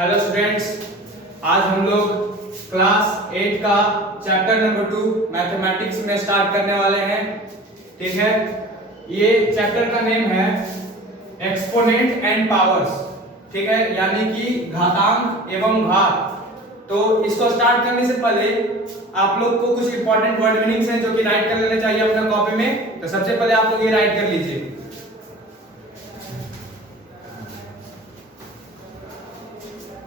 Hello students, आज हम लोग क्लास 8 का चैप्टर नंबर 2 मैथमेटिक्स में स्टार्ट करने वाले हैं। ठीक है, ये चैप्टर का नेम है एक्सपोनेंट एंड पावर्स। ठीक है, यानी कि घातांक एवं घात। तो इसको स्टार्ट करने से पहले आप लोग को कुछ इंपॉर्टेंट वर्ड मीनिंग्स हैं जो कि राइट कर लेने चाहिए अपना कॉपी में। तो सबसे पहले आप लोग ये राइट कर लीजिए।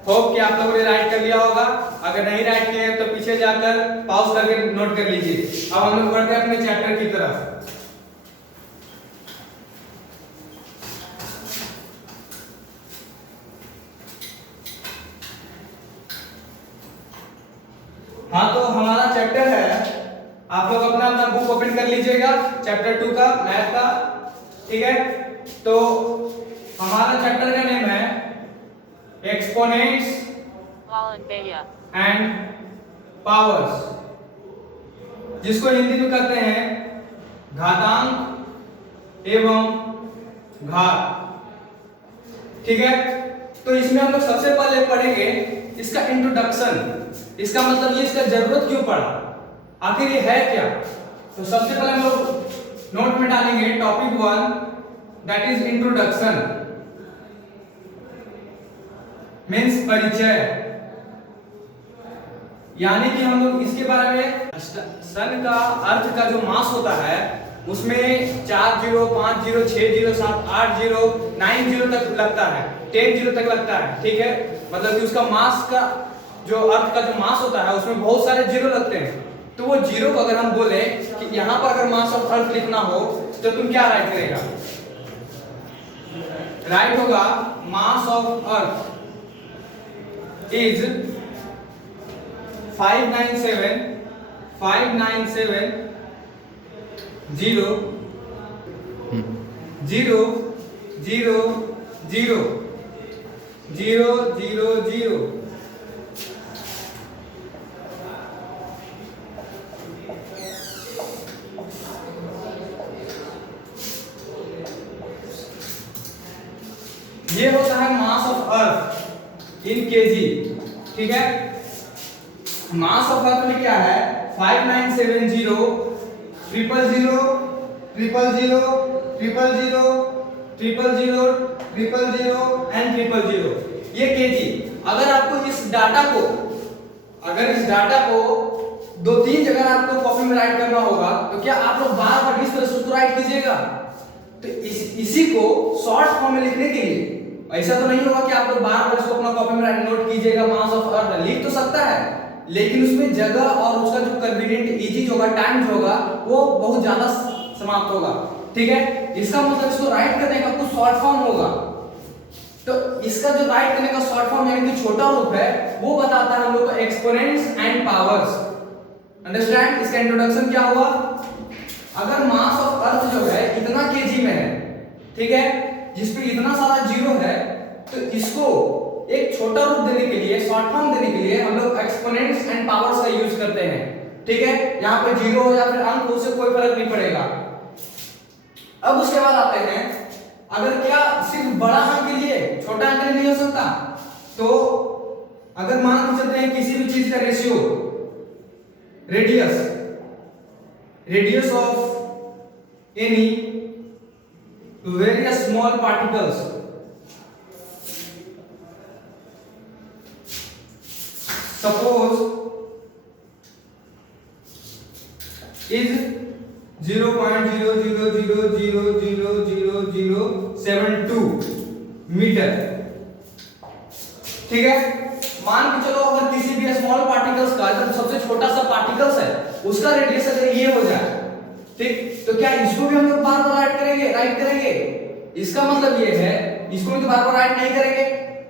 होप कि आप लोगों ने राइट कर लिया होगा। अगर नहीं राइट किए तो पीछे जाकर पॉज करके नोट कर लीजिए। अब हम लोग बढ़ते हैं अपने चैप्टर की तरफ। हाँ, तो हमारा चैप्टर है, आप लोग अपना अपना बुक ओपन कर लीजिएगा चैप्टर 2 का मैथ का। ठीक है, तो हमारा चैप्टर का नेम है एक्सपोनेंट्स एंड पावर्स, जिसको हिंदी में कहते हैं घातांक एवं घात। ठीक है, तो इसमें हम लोग सबसे पहले पढ़ेंगे इसका इंट्रोडक्शन। इसका मतलब ये, इसका जरूरत क्यों पड़ा, आखिर ये है क्या। तो सबसे पहले हम लोग नोट में डालेंगे topic 1, that is introduction, means परिचय। यानी कि हम लोग इसके बारे में, सन का अर्थ का जो मास होता है उसमें 4 0 5 0 6 0 7 8 0 9 0 तक लगता है, 10 0 तक लगता है। ठीक है, मतलब कि उसका मास का जो अर्थ का जो मास होता है उसमें बहुत सारे जीरो लगते हैं। तो वो जीरो को अगर हम बोले कि यहाँ पर अगर मास ऑफ अर्थ लिखना हो तो तुम क्या राइट करेगा? राइट होगा मास ऑफ अर्थ इज 597 0 0 0 0 0 0 0। ये होता है mass of earth in KG. ठीक है, मास ऑफ अर्थ में क्या है? 5970 000 000 000 एंड 000। ये केजी। अगर आपको इस डाटा को 2-3 जगह आपको कॉपी में राइट करना होगा तो क्या आप लोग बार बार इस तरह से उसको राइट कीजिएगा? तो इसी को शॉर्ट फॉर्म में लिखने के लिए ऐसा तो नहीं होगा कि आप लोग बार बार इसको अपना कॉपी में नोट कीजिएगा। मास ऑफ अर्थ लिख तो सकता है, लेकिन उसमें जगह और उसका जो कन्वीनियंट इजी होगा, टाइम जो होगा वो बहुत ज्यादा समाप्त होगा। ठीक है, इसका मतलब इसको राइट करने का कुछ शॉर्ट फॉर्म होगा। तो इसका जो राइट करने का शॉर्ट फॉर्म यानी कि छोटा रूप है वो बताता है हम लोग को एक्सपोनेंट्स एंड पावर्स। अंडरस्टैंड? इसका इंट्रोडक्शन क्या हुआ? अगर मास ऑफ अर्थ जो है इतना केजी में है, ठीक है, जिस पे इतना सारा जीरो है, तो इसको एक छोटा रूप देने के लिए, शॉर्ट फॉर्म देने के लिए हम लोग एक्सपोनेंट्स एंड पावर्स का यूज करते हैं। ठीक है, यहाँ पे जीरो हो या फिर अंक हो, उससे कोई फर्क नहीं पड़ेगा। अब उसके बाद आते हैं, अगर क्या सिर्फ बड़ा अंक के लिए, छोटा अंक के लिए नहीं हो सकता? तो अगर मान के चलते हैं किसी भी चीज का ratio, radius of any various small particles, suppose is 0.00000072 metre. ठीक है, मान के चलो अगर किसी भी स्मॉल पार्टिकल्स का, जो सबसे छोटा सा पार्टिकल्स है, उसका रेडियस अगर ये हो जाए, ठीक, तो क्या इसको भी हम लोग बार बार राइट करेंगे? इसका मतलब ये है, इसको भी तो बार बार राइट नहीं करेंगे।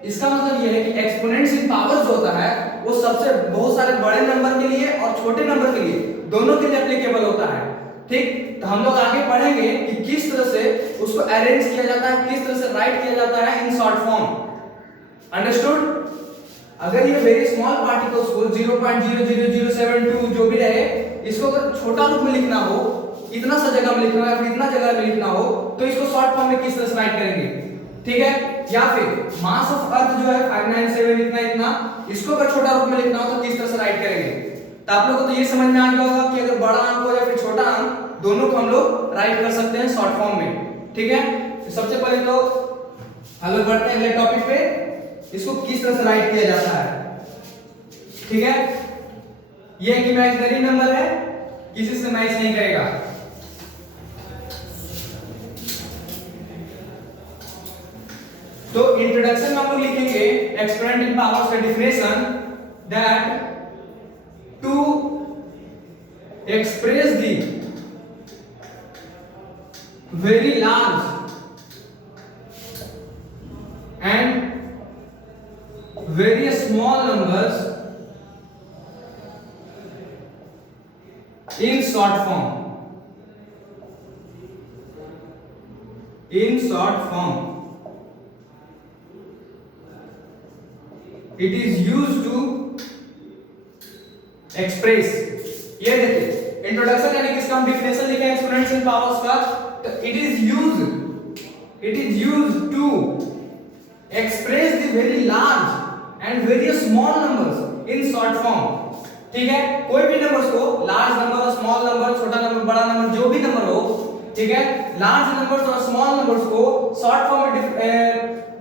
इसका मतलब ये है कि एक्सपोनेंट्स इन पावर जो होता है वो सबसे बहुत सारे बड़े नंबर के लिए और छोटे नंबर के लिए, दोनों के लिए एप्लीकेबल होता है। ठीक, तो हम लोग आगे पढ़ेंगे कि किस तरह से उसको अरेंज किया जाता है, किस तरह से राइट किया जाता है इन शॉर्ट फॉर्म। अंडरस्टूड? अगर ये वेरी स्मॉल पार्टिकल्स को 0.00072 जो भी रहे, इसको अगर छोटा रूप में लिखना हो, इतना सा जगह में लिखना हो या फिर इतना जगह में लिखना हो, तो इसको शॉर्ट फॉर्म में किस तरह से राइट करेंगे? ठीक है, या फिर मास ऑफ अर्थ जो है 597 इतना इसको अगर छोटा रूप में लिखना हो तो किस तरह से राइट करेंगे। तो आप लोगों को तो ये समझ में आ गया होगा कि अगर बड़ा अंक हो या फिर छोटा अंक दोनों को हम लोग राइट कर सकते हैं शॉर्ट फॉर्म में। ठीक है, तो सबसे पहले तो आगे बढ़ते हैं अगले टॉपिक पे, इसको किस तरह से राइट किया जाता है। ठीक है, ये एक इमेजिनरी नंबर है, किसी से मैच नहीं करेगा। तो इंट्रोडक्शन में हम लोग लिखेंगे एक्सपोनेंट इन पावर्स का definition, that to express the very large and very small numbers in short form. In short form, it is used to express. ये देखिए इंट्रोडक्शन यानी कि इसका हम डिफिनेशन लिखे हैं एक्सपोनेंट्स इन पावर्स का, तो it is used to express the very large and very small numbers in short form. ठीक है, कोई भी नंबर्स को, लार्ज नंबर, स्मॉल नंबर, छोटा नंबर, बड़ा नंबर, जो भी नंबर हो, ठीक है, लार्ज नंबर्स और स्मॉल नंबर्स को शॉर्ट फॉर्म में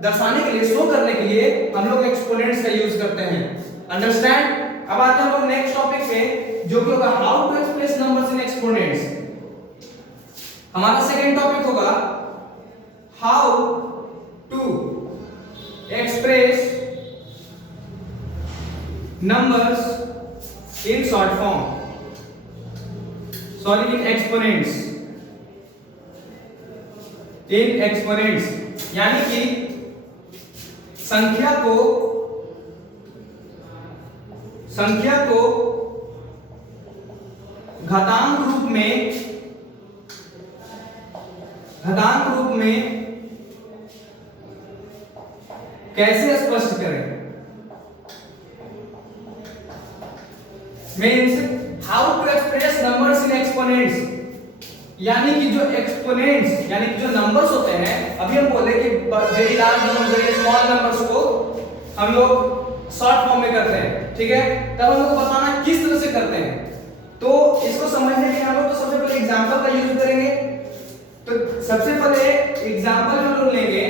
दर्शाने के लिए, शो करने के लिए हम लोग एक्सपोनेंट्स का यूज करते हैं। अंडरस्टैंड? अब आते हैं हम लोग नेक्स्ट टॉपिक पे, जो कि होगा how to express numbers in exponents. हमारा सेकंड टॉपिक होगा how to express numbers in short form, sorry in exponents, यानी कि संख्या को घातांक रूप में कैसे स्पष्ट करें। Means how to express numbers in exponents, यानी कि जो एक्सपोनेंट्स यानी कि जो नंबर्स होते हैं, अभी हम बोले कि very large number, very small numbers को हम लोग शॉर्ट फॉर्म में करते हैं। ठीक है, तब हम लोग बताना किस तरह से करते हैं। तो इसको समझने के लिए हम लोग तो सबसे पहले एग्जांपल का यूज करेंगे। तो सबसे पहले एग्जांपल हम लोग लेंगे,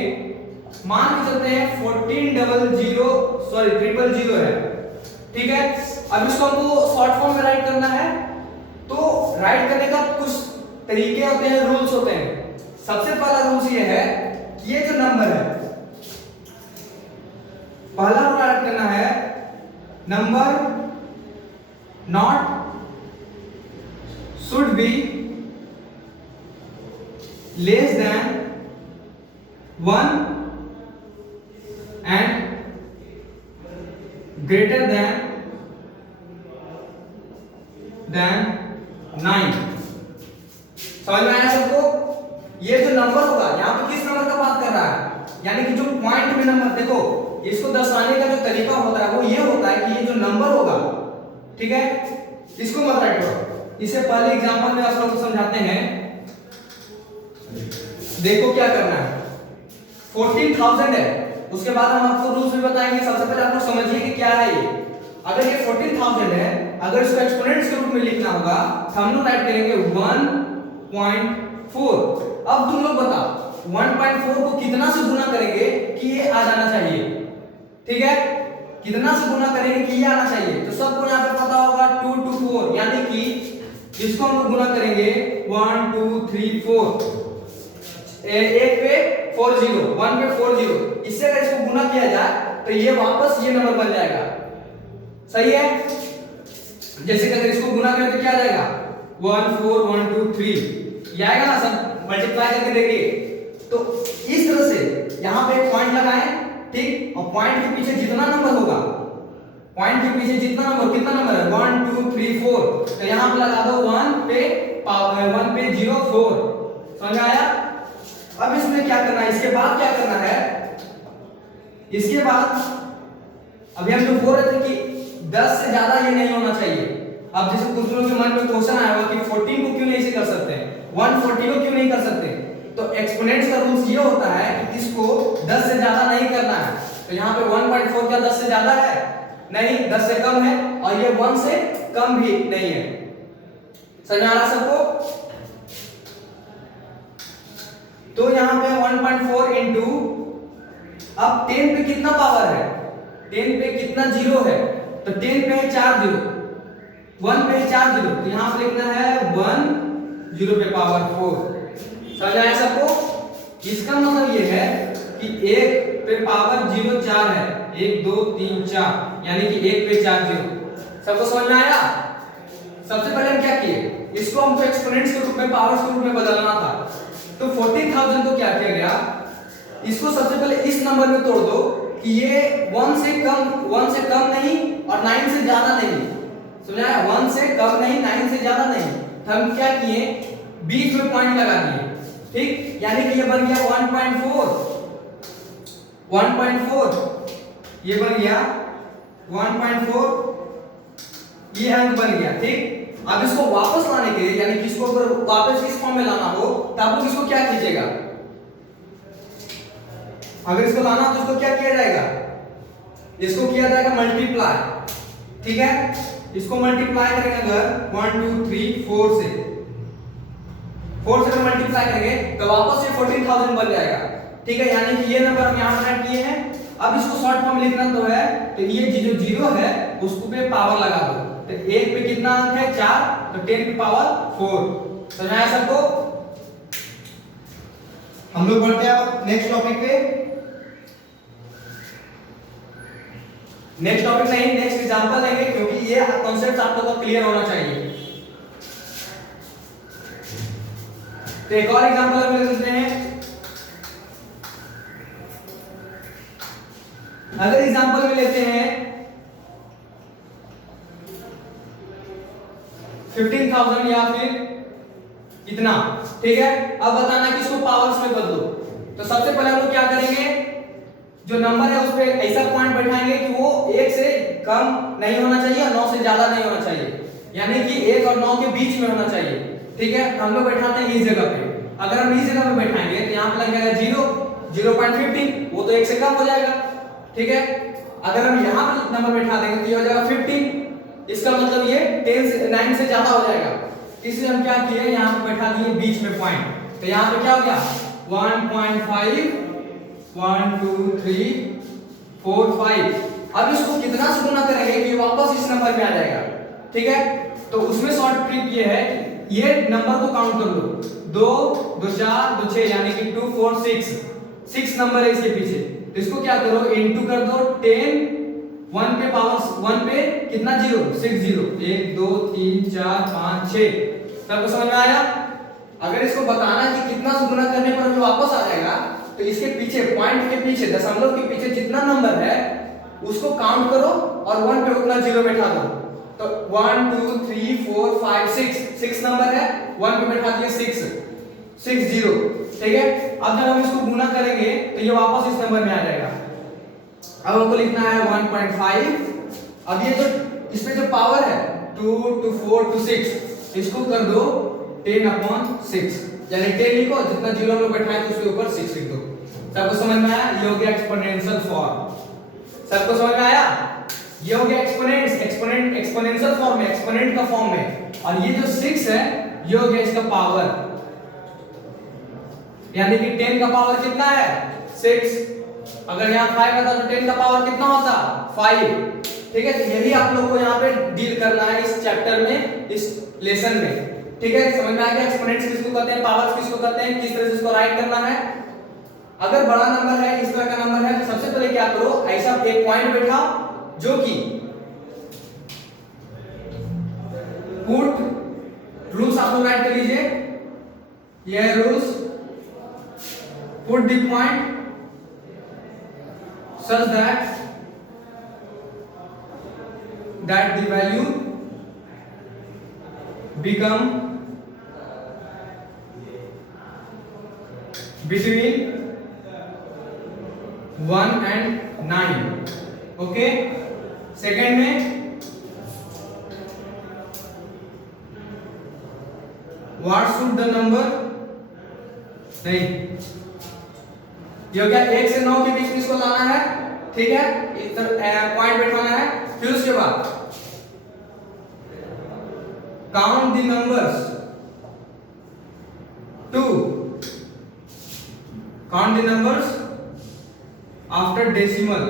मान के चलते हैं 14000 है। ठीक है, अब इसको हमको शॉर्ट फॉर्म में राइट करना है। तो राइट करने का कुछ तरीके होते हैं, रूल्स होते हैं। सबसे पहला रूल्स ये है कि ये जो नंबर है, पहला रूल राइट करना है, number not should be less than 1 and greater than 9। समझ में आया सबको? ये जो नंबर होगा, यहाँ पे किस नंबर का बात कर रहा है, यानी कि जो पॉइंट में नंबर, देखो इसको दर्शाने का जो तरीका होता है वो ये होता है कि ये जो नंबर होगा, ठीक है, इसको मत राइट करो। इससे पहले एग्जांपल में आप लोगों को समझाते हैं। देखो क्या करना है, 14,000 है, उसके बाद हम आपको रूल्स भी बताएंगे। सबसे पहले आप लोग समझिए कि क्या है ये। अगर ये 14,000 है, अगर इसको एक्सपोनेंट्स के रूप में लिखना होगा तो हम लोग टाइप करेंगे 1.4। अब तुम लोग बताओ 1.4 को कितना से गुना करेंगे कि ये आ जाना चाहिए। ठीक है, कितना से गुना करेंगे कि ये आना चाहिए। तो सबको यहाँ पे पता होगा 2 to 4, यानी कि इसको हम लोग गुना करेंगे 1 2 3 4, एक पे 40, 1 पे 40। इससे अगर इसको गुना किया जाए तो ये वापस ये नंबर बन जाएगा। सही है, जैसे कि अगर इसको गुना करें तो क्या आ जाएगा 1 4 1 2 3, ये आएगा ना। सब मल्टीप्लाई करके देखिए। तो इस तरह से यहाँ पे एक पॉइंट लगाएं, ठीक, और पॉइंट के पीछे जितना नंबर होगा, पॉइंट के पीछे जितना नंबर, कितना नंबर है 1 2 3 4, तो यहाँ पे लगा दो 1 पे 0 4। समझ आया? अब इसमें क्या करना है, इसके बाद क्या करना है, इसके बाद अभी हम जो बोल रहे थे कि 10 से ज्यादा ये नहीं होना चाहिए। अब जैसे कुछ लोगों के मन में क्वेश्चन आया होगा कि 14 को क्यों नहीं ऐसे कर सकते, 140 को क्यों नहीं कर सकते। तो एक्सपोनेंट्स का रूल्स ये होता है कि इसको 10 से ज्यादा नहीं करना है। तो यहाँ पे 1.4 क्या 10 से ज्यादा है? नहीं, 10 से कम है, और ये 1 से कम भी नहीं है। समझ आ रहा सबको? तो यहाँ पे 1.4 इंटू, अब 10 पे कितना पावर है? 10 पे कितना जीरो है? तो 10 पे है 4 जीरो, 1 पे है 4 जीरो, तो यहाँ पे लिखना है 1 0 पे पावर 4। समझ आया सबको? इसका मतलब ये है कि 1 पे पावर 0 4 है, 1 2 3 4, यानी कि 1 पे 4 जीरो। सबको समझ में आया? सबसे पहले हम क्या किए, इसको हमको एक्सपोनेंट्स के रूप में, पावर्स के रूप में बदलना था। तो 14,000 को क्या किया गया, इसको सबसे पहले इस नंबर में तोड़ दो कि ये 1 से कम नहीं और 9 से ज्यादा नहीं। समझाया? 1 से कम नहीं, 9 से ज्यादा नहीं। तो हम क्या किए, बीच में पॉइंट लगा दिए, ठीक, यानी कि ये बन गया 1.4, ये बन गया 1.4, ये अंक बन गया, ठीक। अब इसको वापस लाने के लिए, यानी कि इसको अगर वापस इस फॉर्म में लाना हो तो आप लोग इसको क्या कीजिएगा, अगर इसको लाना हो तो इसको क्या किया जाएगा, इसको किया जाएगा मल्टीप्लाई, ठीक है। इसको मल्टीप्लाई करेंगे अगर 1 2 3 4 से, 4 से मल्टीप्लाई करेंगे तो वापस ये 14,000 बन जाएगा, ठीक है। यानी कि ये नंबर हम यहां ऐड किए हैं। अब इसको शॉर्ट फॉर्म में लिखना तो है, तो ये जो जीरो है उसको पे पावर लगा दो, तो 1 पे कितना अंक है 4, तो 10 पे पावर 4। समझाया सबको? हम लोग बढ़ते हैं अब नेक्स्ट टॉपिक पे। नेक्स्ट टॉपिक नहीं, नेक्स्ट एग्जांपल लेंगे, क्योंकि ये कॉन्सेप्ट आप लोगों को क्लियर होना चाहिए। तो एक और एग्जांपल हम ले लेते हैं। अगर एग्जांपल में लेते हैं 15,000 या फिर इतना, ठीक है। अब बताना कि इसको पावर्स में बदलो। तो सबसे पहले हम लोग क्या करेंगे, जो नंबर है उस पे ऐसा पॉइंट बैठाएंगे कि वो 1 से कम नहीं होना चाहिए और 9 से ज्यादा नहीं होना चाहिए, यानी कि 1 और 9 के बीच में होना चाहिए, ठीक है। हम लोग बैठाते हैं इस जगह पे। अगर हम इस जगह पे बैठाएंगे तो यहाँ पे लग जाएगा 0, 0.15, वो तो 1 से कम हो जाएगा, ठीक है। अगर हम यहाँ पे नंबर बैठा देंगे तो ये हो जाएगा 15, इसका मतलब ये 10 से 9 से ज्यादा हो जाएगा। इसलिए हम क्या किए, यहाँ पे बैठा दिए बीच में पॉइंट। तो यहाँ पे क्या हो गया 1.5, 1 2 3 4 5। अब इसको कितना से गुना करेंगे कि वापस इस नंबर में आ जाएगा, ठीक है। तो उसमें शॉर्ट ट्रिक ये है कि ये नंबर को काउंट कर लो, 2 2 4 2 6, यानी कि 2 4 6 नंबर है इसके पीछे। तो इसको क्या करो, इनटू कर दो 10, 1 पे पावर 1 पे कितना जीरो, 6 जीरो, 1 2 3 4 5 6। सबको समझ में आया? अगर इसको बताना कि कितना से गुना करने पर वापस आ जाएगा, तो इसके पीछे पॉइंट के पीछे, दशमलव के पीछे जितना नंबर है उसको काउंट करो और 1 पे उतना जीरो बैठा दो। तो 1 2 3 4 5 6 नंबर है, 1 पे बैठा दिए 6 जीरो, ठीक है। अब जब हम इसको गुना करेंगे तो ये वापस इस नंबर में आ जाएगा। अब हमको लिखना है 1.5। अब ये जो इसमें जो पावर है 2 2 4 2 6, इसको कर दो 10/6, यानी 10 लिखो, जितना जीरो लोग बैठाए तो उसके ऊपर 6 लिख दो। सबको समझ में आया? ये हो गया एक्सपोनेंशियल फॉर्म। सबको समझ में आया? ये हो गया एक्सपोनेंशियल फॉर्म में, एक्सपोनेंट का फॉर्म में। और ये जो 6 है ये हो गया इसका पावर, यानी कि 10 का पावर कितना है 6। अगर यहाँ 5 होता तो 10 का पावर कितना होता 5, ठीक है। तो यही आप लोग को यहाँ पे डील करना है इस चैप्टर में, इस लेसन में, ठीक है। समझ में आ गया एक्सपोनेंट्स किसको कहते हैं, पावर्स किसको कहते हैं, किस तरह से इसको राइट करना है। अगर बड़ा नंबर है, इस तरह का नंबर है, तो सबसे पहले क्या करो, ऐसा एक पॉइंट बैठाओ जो कि पुट रूल्स आप लोग राइट कर लीजिए, ये rules put the point such that the value become between 1 and 9, okay. Second में what should the number, नहीं, ये हो गया 1 से 9 के बीच में इसको लाना है, ठीक है, इधर पॉइंट बैठाना है। फिर उसके बाद count the numbers to count the numbers after decimal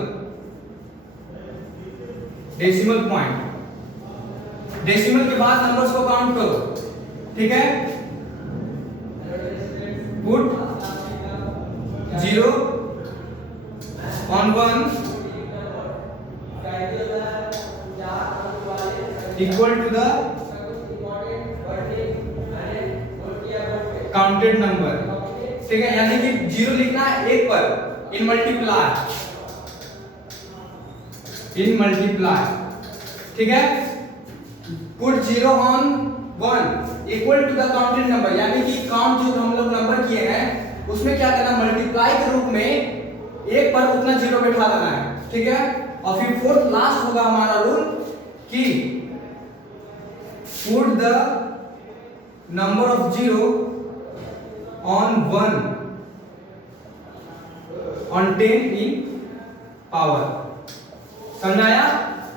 point. Decimal के बाद नंबर्स को काउंट करो, ठीक है। Put 0 on 1 equal to the counted number, ठीक है। यानी कि 0 लिखना है 1 पर इन मल्टीप्लाई, ठीक है। Put 0 on 1 equal to the counted number, यानी कि काउंट जो हम लोग नंबर किए हैं उसमें क्या करना, मल्टीप्लाई के रूप में 1 पर उतना 0 बैठा देना है, ठीक है। और फिर फोर्थ लास्ट होगा हमारा रूल कि put the number of 0 on 1 on 10 in power. समझाया?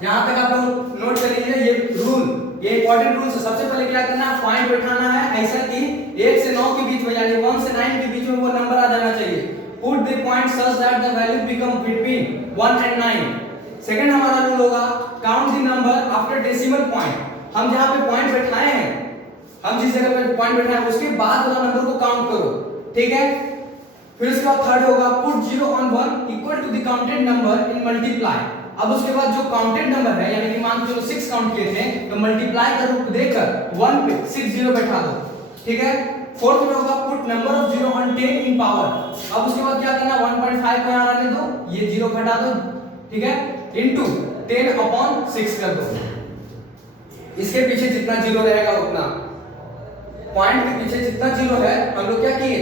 यहां तक आप लोग नोट कर लीजिए ये रूल, ये इंपॉर्टेंट रूल है। सबसे पहले क्या करना है, पॉइंट बैठाना है ऐसा कि 1 से 9 के बीच में, यानी 1 से 9 के बीच में वो नंबर आ जाना चाहिए। Put the point such that the value become between 1 and 9। Second हमारा रूल होगा count the number after decimal point. हम जहां पे पॉइंट बैठाए हैं, हम जिस जगह पे पॉइंट बैठाए हैं उसके बाद वाला नंबर को काउंट करो, ठीक है। फिर उसके बाद थर्ड होगा put 0 on 1 equal to the counted number in multiply. अब उसके बाद जो काउंटेड नंबर है, यानी कि मान लो 6 काउंट किए थे, तो मल्टीप्लाई का रूप देकर 1 पे 6 0 बैठा दो, ठीक है। फोर्थ में होगा put number of 0 on 10 in power. अब उसके बाद क्या करना, 1.5 को यहां रहने दो, ये 0 घटा दो, ठीक है, इनटू 10 upon 6 कर दो। इसके पीछे जितना 0 रहेगा उतना, पॉइंट के पीछे जितना 0 है हम लोग क्या किए,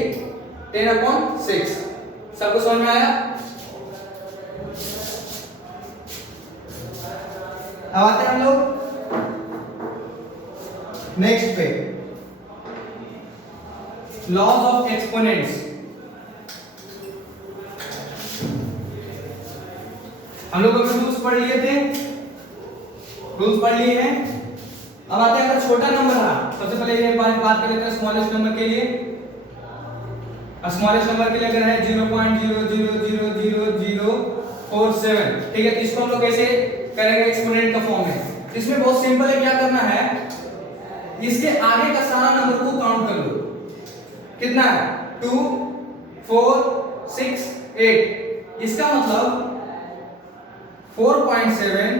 10 upon 6। सबको समझ में आया? अब आते हैं हम लोग नेक्स्ट पे, लॉज ऑफ एक्सपोनेंट्स। हम लोग अभी रूल्स पढ़ लिए थे, रूल्स पढ़ लिए हैं। अब आते हैं अगर छोटा नंबर रहा, सबसे पहले ये बात कर लेते हैं स्मॉलेस्ट नंबर के लिए। स्मॉलेस्ट नंबर के लिए अगर है 0.0000047, ठीक है। इसको हम लोग कैसे करेंगे, एक्सपोनेंट का फॉर्म है। इसमें बहुत सिंपल है, क्या करना है, इसके आगे का सारा नंबर को काउंट कर लो। कितना है, 2 4 6 8। इसका मतलब 4.7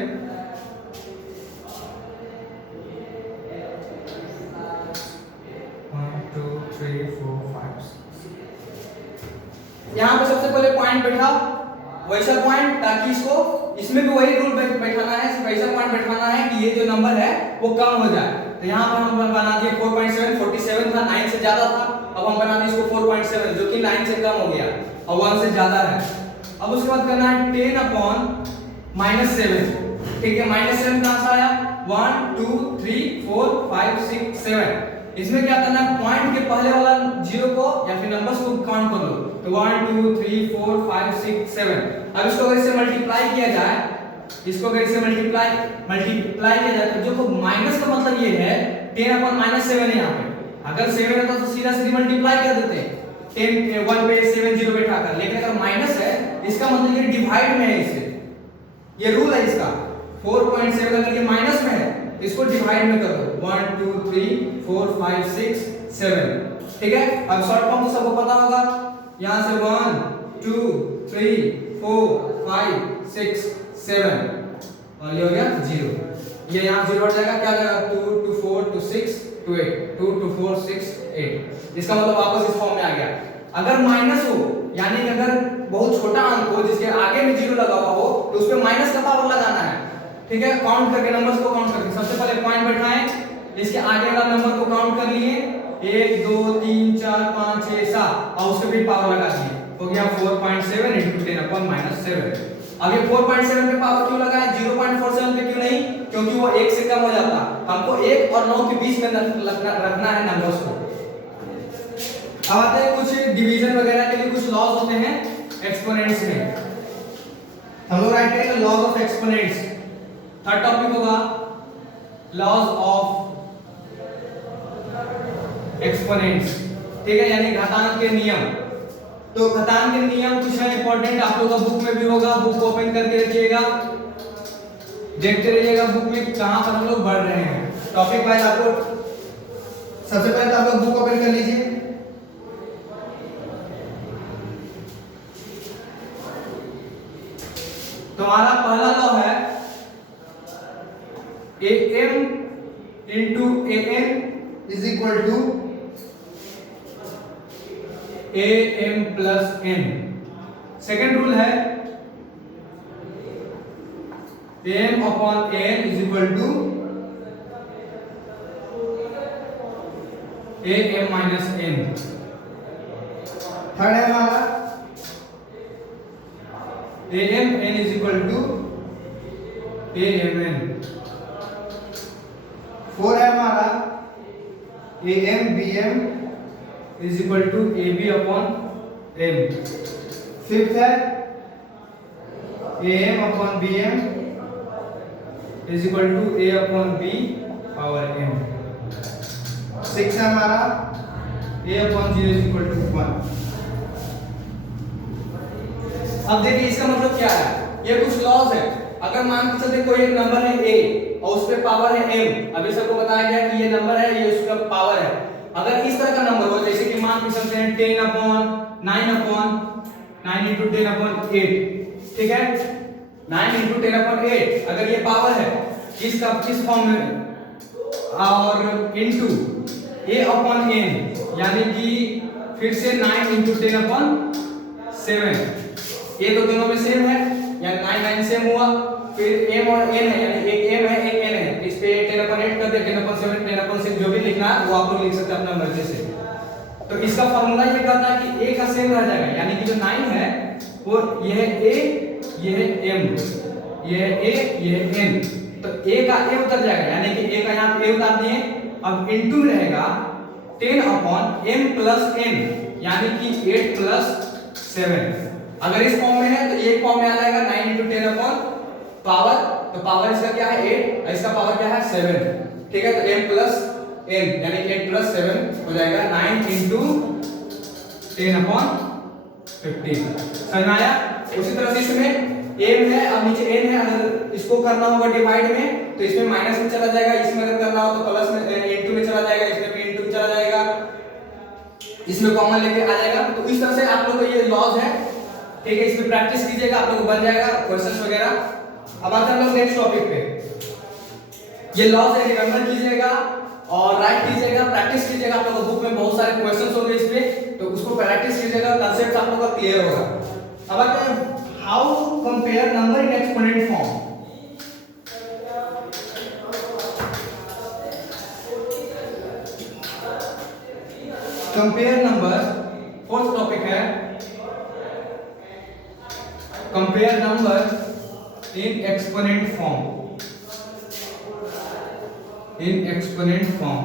1 2 3 4 5। यहां पे सबसे पहले पॉइंट बैठा, वैसा पॉइंट, ताकि इसको इसमें भी वही रूल बैठाना है, वैसा पॉइंट बैठाना है कि ये जो नंबर है वो कम हो जाए। तो यहाँ पर हम बना दिए 4.7, 47 था, 9 से ज्यादा था, अब हम बना दिए इसको 4.7 जो कि 9 से कम हो गया और 1 से ज्यादा है। अब उसके बाद करना है 10 upon -7, ठीक है। -7 कहां से आया, 1 2 3 4 5 6 7। इसमें क्या करना है, पॉइंट के पहले वाला 0 को या फिर नंबर्स को काउंट कर लो, तो 1 2 3 4 5 6 7। अब इसको अगर इससे मल्टीप्लाई किया जाए, इसको अगर इससे मल्टीप्लाई किया जाए तो जो माइनस का मतलब ये है 10 upon -7 है। यहाँ पे अगर 7 रहता तो सीधा सीधी मल्टीप्लाई कर देते, 10 1 पे 7 0 बैठा कर। लेकिन अगर माइनस है इसका मतलब ये डिवाइड में है, इससे ये रूल है इसका। 4.7 अगर ये माइनस में है इसको डिवाइड में कर दो, 1 2 3 4 5 6 7, ठीक है। अब शॉर्ट फॉर्म तो सबको पता होगा, यहां से 1 2 3 4 5 6 7 और ये हो गया 0। ये यहां 0 हट जाएगा, क्या जाएगा, 2 2 4 2 6 2 8, 2 2 4 6 8। इसका मतलब वापस इस फॉर्म में आ गया। अगर माइनस हो, यानी अगर बहुत छोटा अंक हो जिसके आगे में 0 लगा हुआ हो, तो उस पे माइनस का पावर लगाना है, ठीक है। काउंट करके नंबर्स को काउंट करके सबसे पहले पॉइंट बैठाएं, इसके आगे वाला नंबर को काउंट कर लिए, 1 2 3 4 5 6 7 और उसके भी पावर लगा दिए, हो गया 4.7 × 10 upon -7। अब ये 4.7 पे पावर क्यों लगा है, 0.47 पे क्यों नहीं, क्योंकि वो 1 से कम हो जाता। हमको 1 और 9 के बीच में रखना है नंबर्स को। अब आते हैं कुछ डिवीजन वगैरह के लिए कुछ लॉज होते हैं एक्सपोनेंट्स में। हम लोग राइट करेंगे laws of exponents. Third topic होगा लॉज ऑफ एक्सपोनेंट्स, ठीक है, यानी घातांक के नियम। तो घातांक के नियम कुछ है इंपॉर्टेंट, आप लोगों का बुक में भी होगा, बुक ओपन करके रखिएगा, देखते रहिएगा बुक में कहां पर हम लोग बढ़ रहे हैं। टॉपिक वाइज आपको सबसे पहले तो आप लोग बुक ओपन कर लीजिए। तुम्हारा पहला लॉ है am into an is equal to am plus n। Second rule है am upon n is equal to am minus n। Third है हमारा am n is equal to amn। Four है हमारा am bm is equal to ab upon m। Fifth है am upon bm is equal to a upon b power m। Six है हमारा a upon 0 is equal to 1। अब देखिए इसका मतलब क्या है, ये कुछ लॉज है। अगर मान के चलते कोई एक नंबर है a और उस पे पावर है m, अभी सबको बताया गया कि ये नंबर है, ये उसका पावर है। अगर इस तरह का नंबर हो, जैसे कि मान के चलते हैं 10 upon 9 into 10 upon 8, ठीक है, 9 into 10 upon 8 अगर ये पावर है किस फॉर्म में, और इनटू a upon n, यानी कि फिर से 9 into 10 upon 7, ये तो दोनों में सेम है, यानी 9 9 सेम हुआ। फिर m और n है, यानी एक m है एक n है, इस पे 10 upon 8 कर दे, 10 upon 7 10 upon 6 जो भी लिखना है वो आप लोग लिख सकते हैं अपना मर्जी से। तो इसका फार्मूला ये करना है कि a का सेम रह जाएगा, यानी कि जो 9 है वो ये है a, ये है m, ये है a, ये है n, तो a का a उतर जाएगा, यानी कि a का यहां a उतार दिए। अब इनटू रहेगा 10 upon m plus n, यानी कि 8 plus 7। अगर इस फॉर्म में है तो ये फॉर्म में आ जाएगा 9 into 10 upon पावर, तो पावर इसका क्या है 8 और इसका पावर क्या है 7, ठीक है। तो m plus n यानी 8 plus 7 हो जाएगा 9 into 10 upon 15। समझ में आया? उसी तरह से इसमें m है, अब नीचे n है, अगर इसको करना होगा डिवाइड में तो इसमें माइनस में चला जाएगा, इसमें अगर करना हो तो प्लस में इनटू में चला जाएगा, इसमें भी इनटू में चला जाएगा, इसमें कॉमन लेके आ जाएगा। तो इस तरह से आप लोगों को ये लॉज है, ठीक है, इसमें प्रैक्टिस कीजिएगा, आप लोगों को बन जाएगा क्वेश्चंस वगैरह। अब आते हैं हम लोग नेक्स्ट टॉपिक पे। ये लॉज है, रिमेंबर कीजिएगा और राइट कीजिएगा, प्रैक्टिस कीजिएगा। आप लोगों को बुक में बहुत सारे क्वेश्चंस होंगे इस पे, तो उसको प्रैक्टिस कीजिएगा, कांसेप्ट आप लोगों का क्लियर होगा। अब आते हैं how compare number in exponent form. Compare number, fourth topic है compare number in exponent form. In exponent form,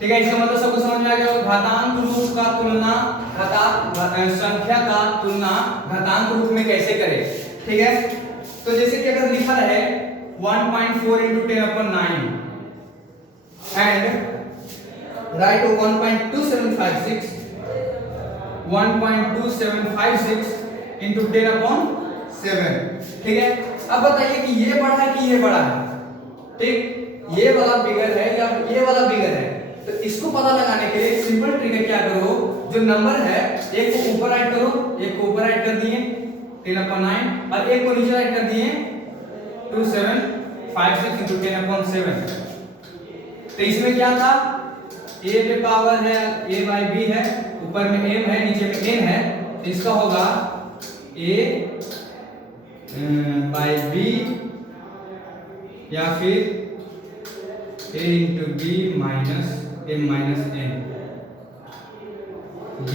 ठीक है, इसका मतलब सबको समझ में आ गया। घातांक रूप का तुलना संख्या का तुलना घातांक रूप में कैसे करें, ठीक है। तो जैसे कि अगर लिखा है 1.4 into 10 upon 9 and right 1.2756 into 10 upon 7, ठीक है। अब बताइए कि ये बड़ा है कि ये बड़ा है, ठीक, ये वाला बिगर है या ये वाला बिगर है। तो इसको पता लगाने के लिए सिंपल ट्रिक है, क्या करो, जो नंबर है एक को ऊपर ऐड करो, एक को ऊपर ऐड कर दिए 10 upon 9 और एक को नीचे ऐड कर दिए 2756 into 10 upon 7। तो इसमें क्या था, a पे पावर है a by b है, ऊपर में m है, नीचे में n है, तो इसका होगा a by b या फिर a into b minus m minus n, b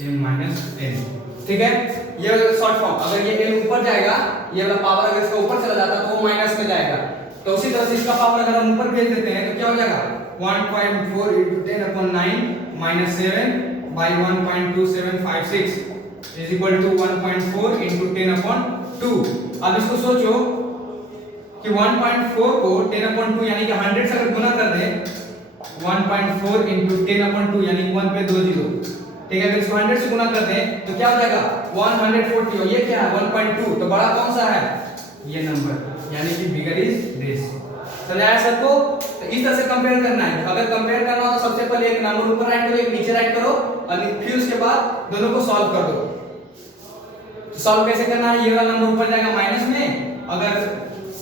m minus n, ठीक है। ये शॉर्ट फॉर्म, अगर ये m ऊपर जाएगा, ये वाला पावर अगर इसका ऊपर चला जाता तो वो माइनस में जाएगा। तो उसी तरह से इसका पावर अगर हम ऊपर भेज देते हैं तो क्या हो जाएगा 1.4 into 10 upon 9 minus 7 by 1.2756, is equal to 1.4 into 10/2। अब इसको सोचो कि 1.4 को 10/2 यानी कि 100 से अगर गुना कर दें 1.4 इंटू 10/2 यानी 1 पे 2 जीरो, ठीक है। अगर इसको 100 से गुना कर दें तो क्या हो जाएगा 140। और ये क्या है 1.2, तो बड़ा कौन सा है ये नंबर, यानी कि बिगर इज दिस। समझ आया सबको? तो इस तरह से कंपेयर करना है। अगर कंपेयर करना हो तो सबसे पहले एक नंबर ऊपर राइट करो, एक नीचे राइट करो, और फिर उसके बाद दोनों को सॉल्व कर दो। तो सॉल्व कैसे करना है, ये वाला नंबर ऊपर जाएगा माइनस में, अगर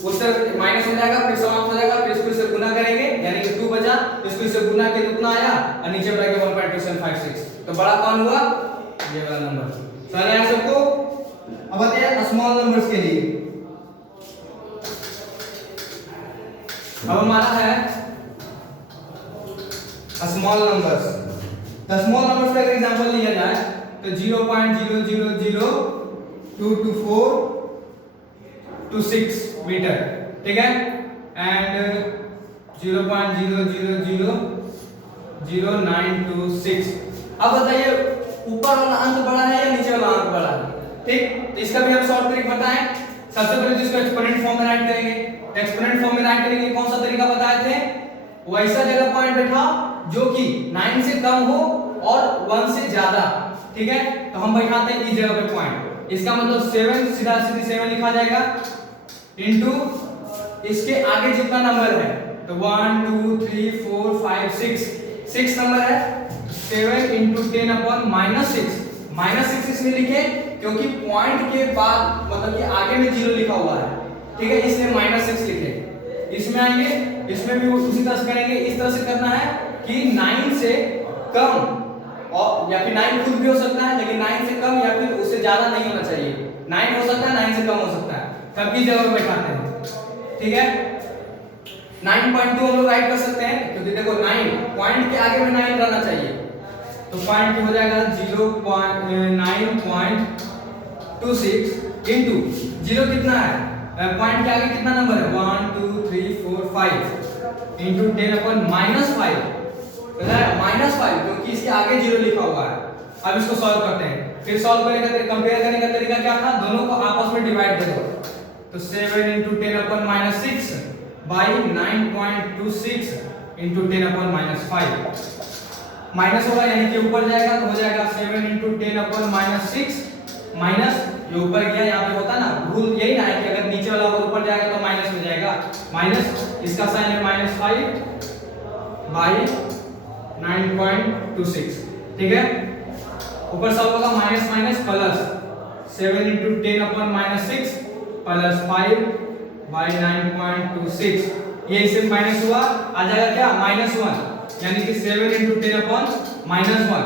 उससे माइनस हो जाएगा फिर समाप्त हो जाएगा, फिर इसको इससे गुना करेंगे यानी कि 2 बचा, इसको इससे गुना के कितना आया और नीचे बढ़ाएंगे 1.2756। तो बड़ा कौन हुआ ये वाला नंबर। समझ आया सबको? अब आते हैं स्मॉल नंबर्स के लिए। अब हमारा है small numbers. The small numbers का अगर एग्जांपल लिया जाए तो 0.0002426 मीटर, ठीक है, एंड 0.0000926। अब बताइए ऊपर वाला अंक बड़ा है या नीचे वाला अंक बड़ा है? ठीक, तो इसका भी हम शॉर्ट ट्रिक बताएं। सबसे पहले जिसको एक्सपोनेंट फॉर्म में राइट करेंगे, एक्सपोनेंट फॉर्म में राइट करेंगे, कौन सा तरीका बताए थे, वैसा जगह पॉइंट बैठा जो कि 9 से कम हो और 1 से ज्यादा, ठीक है। तो हम बैठाते हैं इस जगह पे पॉइंट, इसका मतलब 7 सीधा सीधी 7 लिखा जाएगा इनटू इसके आगे जितना नंबर है, तो 1 2 3 4 5 6 नंबर है, 7 इंटू 10/-6। -6 इसलिए लिखे क्योंकि पॉइंट के बाद मतलब कि आगे में 0 लिखा हुआ है, ठीक है, इसलिए -6 लिखे। इसमें आएंगे, इसमें भी उसी तरह से करेंगे। इस तरह से करना है कि 9 से कम, और या फिर 9 खुद भी हो सकता है लेकिन 9 से कम या फिर उससे ज्यादा नहीं होना चाहिए। 9 हो सकता है, 9 से कम हो सकता है, तब इस जगह पे बैठाते हैं, ठीक है। 9.2 हम लोग राइट कर सकते हैं क्योंकि देखो 9 पॉइंट के आगे में 9 रहना चाहिए, तो पॉइंट हो जाएगा 0.926 इनटू 0 कितना है, पॉइंट के आगे कितना नंबर है 1 2 3 4 5 इनटू 10/-5, -5 क्योंकि इसके आगे 0 लिखा हुआ है। अब इसको सॉल्व करते हैं। फिर सॉल्व करने का कंपेयर करने का तरीका क्या था, दोनों को आपस में डिवाइड कर दो। तो 7 इंटू 10/-6 बाई 9.26 इंटू 10/-5 माइनस होगा यानी कि ऊपर जाएगा तो हो जाएगा 7 इंटू 10/-6 माइनस ये ऊपर गया, यहाँ पे होता ना रूल यही ना है कि अगर नीचे वाला ऊपर जाएगा तो माइनस में जाएगा, माइनस इसका साइन है -5 बाई 9.26, ठीक है। ऊपर सब होगा minus minus plus 7 into 10/-6 plus 5 by 9.26, ये इससे माइनस हुआ आ जाएगा क्या -1, यानी कि 7 इंटू 10/-1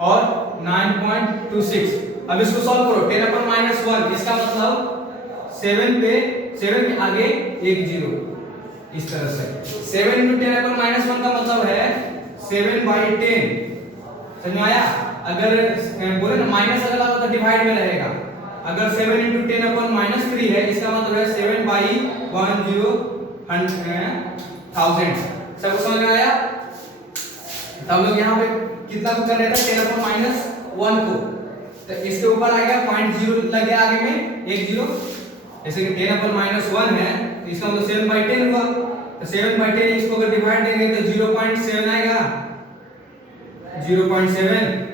और 9.26। अब इसको सॉल्व करो 10/-1, इसका मतलब 7 के आगे एक 0, इस तरह से 7 इंटू 10/-1 का मतलब है 7/10। समझ में आया? अगर बोले ना माइनस अगर आता तो डिवाइड में रहेगा, अगर 7 इंटू 10/-3 है इसका मतलब है 7/100000। सब समझ में आया? तब लोग यहाँ पे कितना को कर रहे थे 10/-1 को, तो इसके ऊपर आ गया 0.0 लग गया आगे में एक 0, जैसे कि 10/-1 है तो इसका मतलब 7/10 हुआ, तो 7/10 इसको अगर डिवाइड देंगे तो 0.7 आएगा, 0.7।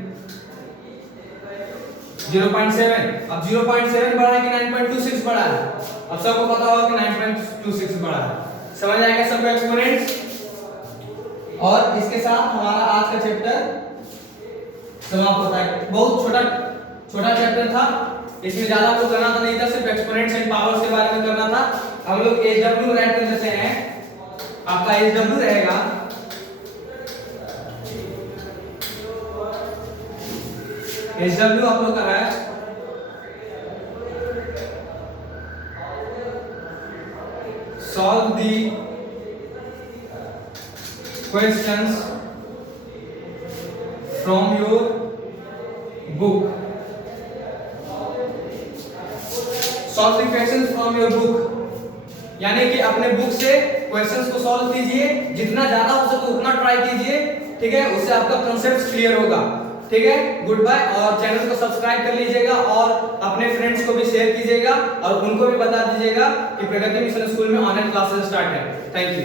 अब 0.7 बड़ा है कि 9.26 बड़ा है? अब सबको पता होगा कि 9.26 बड़ा है। समझ आएगा सबको एक्सपोनेंट्स? और इसके साथ हमारा आज का चैप्टर समाप्त होता है। बहुत छोटा चैप्टर था, इसमें ज्यादा कुछ करना था नहीं था, सिर्फ एक्सपोनेंट्स एंड पावर्स के बारे में करना था। हम लोग एचडब्ल्यू राइट कर देते हैं। आपका एचडब्ल्यू रहेगा एचडब्ल्यू आप लोग का है solve the questions from your book. Solve the questions from your book यानी कि अपने बुक से क्वेश्चंस को सॉल्व कीजिए, जितना ज्यादा हो सके उतना ट्राई कीजिए, ठीक है, उससे आपका कॉन्सेप्ट क्लियर होगा। ठीक है, गुड बाय। और चैनल को सब्सक्राइब कर लीजिएगा और अपने फ्रेंड्स को भी शेयर कीजिएगा और उनको भी बता दीजिएगा कि प्रगति मिशन स्कूल में ऑनलाइन क्लासेस स्टार्ट है। Thank you.